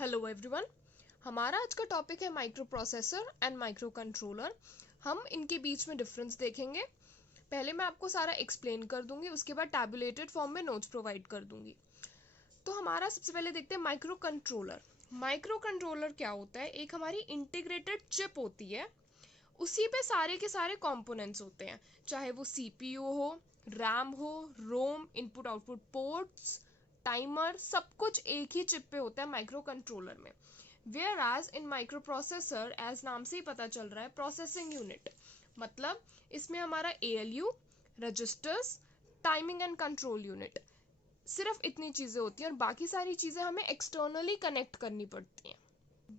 Hello everyone. हमारा आज का टॉपिक है micro processor and micro controller. हम इनके बीच में डिफरेंस देखेंगे। पहले मैं आपको सारा एक्सप्लेन कर दूंगी, उसके बाद टैबुलेटेड फॉर्म में नोट्स प्रोवाइड कर दूंगी। तो हमारा सबसे पहले देखते हैं माइक्रो कंट्रोलर। माइक्रो कंट्रोलर क्या होता है? एक हमारी इंटीग्रेटेड चिप होती है, उसी पे सारे के सारे कंपोनेंट्स होते हैं, चाहे वो सीपीयू हो, रैम हो, ROM, input output ports, timer, सब कुछ एक ही चिप पे होता है माइक्रो कंट्रोलर में। Whereas in micro processor, as नाम से ही पता चल रहा है, प्रोसेसिंग यूनिट, मतलब इसमें हमारा ALU, registers, timing and control unit, सिर्फ इतनी चीजें होती हैं और बाकी सारी चीजें हमें एक्सटर्नली कनेक्ट करनी पड़ती हैं।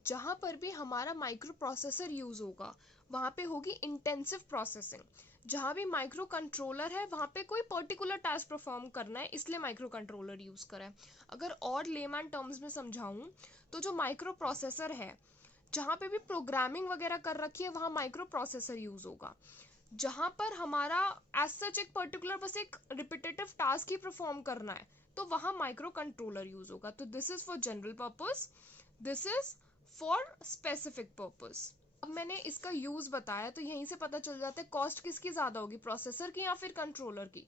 जहां पर भी हमारा माइक्रो प्रोसेसर यूज होगा वहां पे होगी इंटेंसिव प्रोसेसिंग। जहां भी माइक्रो कंट्रोलर है वहां पे कोई पर्टिकुलर टास्क परफॉर्म करना है, इसलिए माइक्रो कंट्रोलर यूज करा है। अगर और लेमैन टर्म्स में समझाऊं तो जो माइक्रो प्रोसेसर है, जहां पे भी प्रोग्रामिंग वगैरह कर रखी है वहां माइक्रो प्रोसेसर यूज होगा। जहां पर हमारा एज सच एक पर्टिकुलर बस एक रिपीटेटिव टास्क ही परफॉर्म करना है तो वहां माइक्रो कंट्रोलर यूज होगा। तो this is for general purpose, this is for specific purpose. अब मैंने इसका यूज बताया तो यहीं से पता चल जाता है कॉस्ट किसकी ज्यादा होगी, प्रोसेसर की या फिर कंट्रोलर की।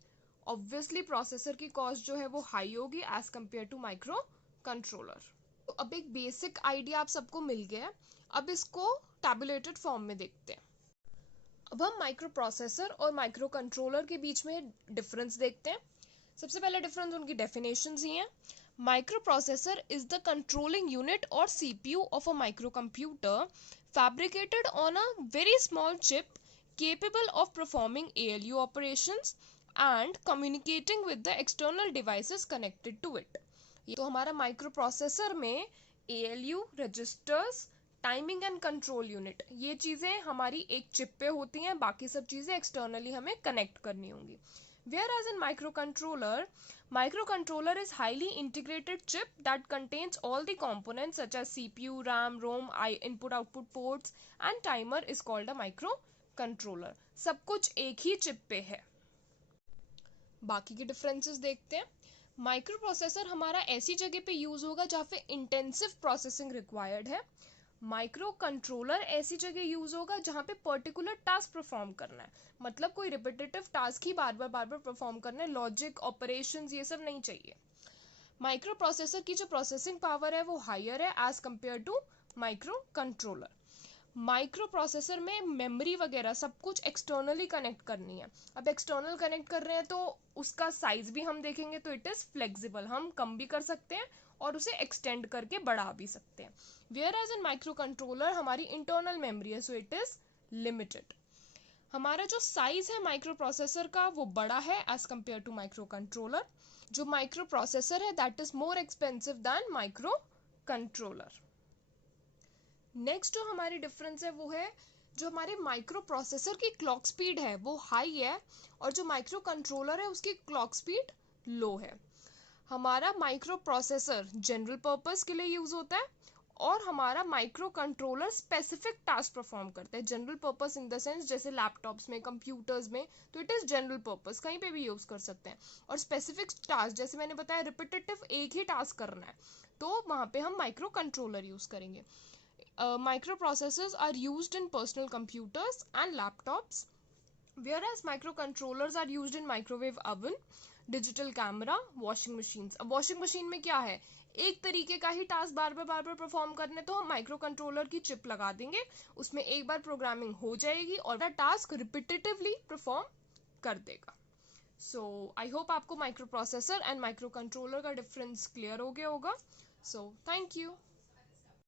ऑब्वियसली प्रोसेसर की कॉस्ट जो है वो हाई होगी as compare to micro controller. तो अब एक बेसिक आइडिया आप सबको मिल गया है। अब इसको टैबुलेटेड फॉर्म में देखते हैं। अब हम माइक्रो प्रोसेसर और माइक्रो कंट्रोलर के बीच में डिफरेंस देखते हैं। सबसे पहले डिफरेंस उनकी डेफिनेशंस ही हैं। Microprocessor is the controlling unit or CPU of a microcomputer fabricated on a very small chip capable of performing ALU operations and communicating with the external devices connected to it. तो हमारा microprocessor में ALU, registers, timing and control unit, ये चीजें हमारी एक chip पे होती हैं, बाकी सब चीजें एक्सटर्नली हमें कनेक्ट करनी होंगी। Whereas in microcontroller is highly integrated chip that contains all the components such as CPU, RAM, ROM, input-output ports and timer is called a microcontroller. सब कुछ एक ही चिप पे है। बाकी के डिफरेंसेस देखते हैं। माइक्रो प्रोसेसर हमारा ऐसी जगह पे यूज होगा जहाँ पे इंटेंसिव प्रोसेसिंग रिक्वायर्ड है। माइक्रो कंट्रोलर ऐसी जगह यूज होगा जहां पे पर्टिकुलर टास्क परफॉर्म करना है, मतलब कोई रिपीटेटिव टास्क ही बार बार परफॉर्म करना है, लॉजिक, ऑपरेशंस, ये सब नहीं चाहिए। माइक्रो प्रोसेसर की जो प्रोसेसिंग पावर है वो हायर है as compare to micro controller. Micro processor में मेमोरी वगैरह सब कुछ एक्सटर्नली कनेक्ट करनी है। अब एक्सटर्नल कनेक्ट कर रहे हैं तो उसका साइज भी हम देखेंगे तो इट इज फ्लेक्सिबल, हम कम भी कर सकते हैं और उसे एक्सटेंड करके बढ़ा भी सकते हैं। Whereas in micro controller हमारी इंटरनल मेमोरी है, सो इट इज लिमिटेड। हमारा जो साइज है माइक्रो प्रोसेसर का वो बड़ा है as compare to micro controller. जो माइक्रो प्रोसेसर है that is more expensive than micro controller. Next जो हमारी डिफरेंस है वो है जो हमारे माइक्रो प्रोसेसर की क्लॉक स्पीड है वो हाई है और जो माइक्रो कंट्रोलर है उसकी क्लॉक स्पीड लो है। हमारा माइक्रो प्रोसेसर जनरल पर्पस के लिए यूज होता है और हमारा micro controller specific task perform करता है। General purpose in the sense जैसे लैपटॉप्स में, कंप्यूटर्स में, तो इट इज जनरल पर्पस, कहीं पे भी यूज कर सकते हैं। और स्पेसिफिक टास्क जैसे मैंने बताया रिपीटेटिव एक ही टास्क करना है तो वहां पे हम माइक्रो कंट्रोलर यूज करेंगे। Microprocessors are used in personal computers and laptops, whereas microcontrollers are used in microwave oven, digital camera, washing machines. अब washing machine में क्या है, एक तरीके का ही टास्क बार बार परफॉर्म करने तो हम माइक्रो कंट्रोलर की चिप लगा देंगे, उसमें एक बार प्रोग्रामिंग हो जाएगी और टास्क रिपीटेटिवली परफॉर्म कर देगा। सो आई होप आपको micro processor and micro controller का डिफरेंस क्लियर हो गया होगा। So thank you.